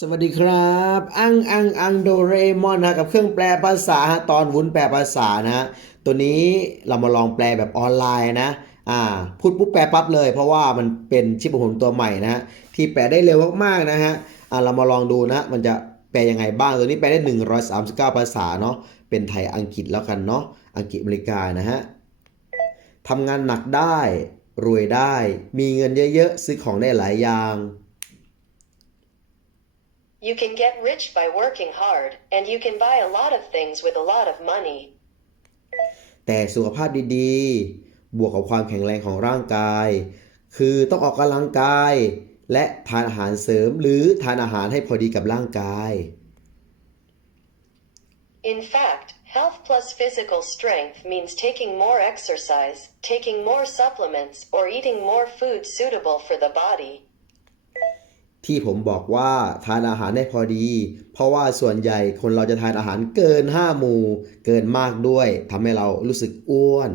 สวัสดีครับ อังอังอังโดเรมอนนะกับเครื่องแปลภาษาตอนวุ้นแปลภาษานะตัวนี้เรามาลองแปลแบบออนไลน์นะอ่าพูดปุ๊บแปลปั๊บเลย เพราะว่ามันเป็นชิปประหนตัวใหม่นะฮะที่แปลได้เร็วมากๆนะฮะอ่าเรามาลองดูนะ มันจะแปลยังไงบ้างตัวนี้แปลได้ 139 ภาษาเนาะเป็นไทยอังกฤษแล้วกันเนาะอังกฤษอเมริกานะฮะทำงานหนักได้รวยได้ มีเงินเยอะๆซื้อของได้หลายอย่าง You can get rich by working hard, and you can buy a lot of things with a lot of money. แต่สุขภาพดีๆ บวกกับความแข็งแรงของร่างกาย คือต้องออกกำลังกาย และทานอาหารเสริมหรือทานอาหารให้พอดีกับร่างกาย In fact, health plus physical strength means taking more exercise, taking more supplements, or eating more food suitable for the body. ที่ผมบอกว่าทานอาหารให้พอดี เพราะว่าส่วนใหญ่คนเราจะทานอาหารเกิน 5 หมู่ เกินมากด้วยทำให้เรารู้สึกอ้วน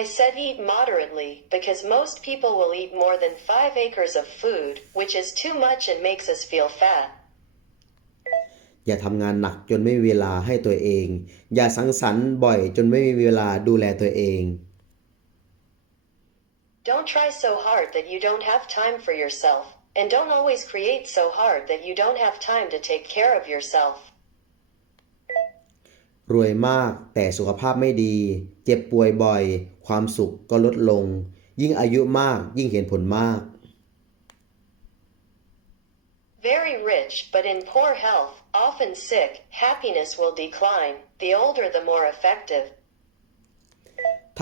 I said eat moderately because most people will eat more than 5 acres of food, which is too much and makes us feel fat. อย่าทำงานหนักจนไม่มีเวลาให้ตัวเอง อย่าสังสรรค์บ่อยจนไม่มีเวลาดูแลตัวเอง Don't try so hard that you don't have time for yourself, and don't always create so hard that you don't have time to take care of yourself. รวยมากแต่สุขภาพไม่ดี เจ็บป่วยบ่อย ความสุขก็ลดลง ยิ่งอายุมากยิ่งเห็นผลมาก Very rich but in poor health, often sick, happiness will decline. The older, the more effective.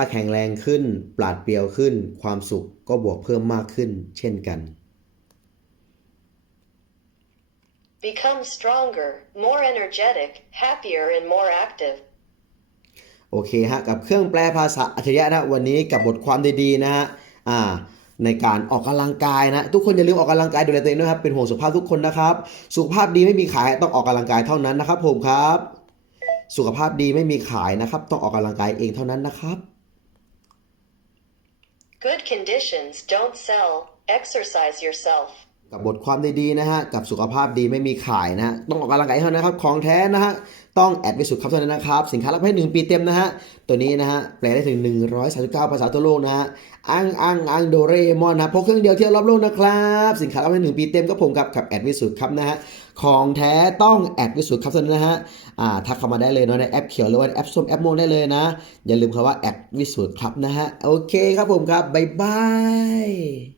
ถ้าแข็งแรงขึ้น ปราดเปรียวขึ้น ความสุขก็บวกเพิ่มมากขึ้น เช่นกัน Become stronger, more energetic, happier, and more active. โอเคฮะ กับเครื่องแปลภาษาอัจฉริยะนะวันนี้กับบทความดีๆนะฮะอ่าในการออกกำลังกายนะ ทุกคนอย่าลืมออกกำลังกายดูแลตัวเองด้วยครับ เป็นห่วงสุขภาพทุกคนนะครับ สุขภาพดีไม่มีขายต้องออกกำลังกายเท่านั้นนะครับผมครับ สุขภาพดีไม่มีขายนะครับ ต้องออกกำลังกายเองเท่านั้นนะครับ Good conditions don't sell. Exercise yourself. กับบทความดีๆนะฮะ กับสุขภาพดีไม่มีขายนะฮะต้องออกกำลังกายเท่านั้นนะครับ ของแท้นะฮะ ต้องแอดวิสุทธ์ครับเท่านั้นนะครับ สินค้ารับให้ 1 ปีเต็มนะฮะ ตัวนี้นะฮะ แปลได้ถึง 139 ภาษาทั่วโลกนะฮะ อังอังอังโดเรมอนนะพกเครื่องเดียวเที่ยวรอบโลกนะครับ สินค้ารับให้ 1 ปีเต็มก็ผมกับกับแอดวิสุทธ์ครับนะฮะ ของแท้ต้องแอดวิสุทธ์ครับเท่านั้นนะฮะ อ่าทักเข้ามาได้เลยเนาะในแอปเขียวหรือว่าแอปส้มแอปม่วงได้เลยนะ อย่าลืมคำว่าแอดวิสุทธ์ครับนะฮะ โอเคครับผมครับบ๊ายบาย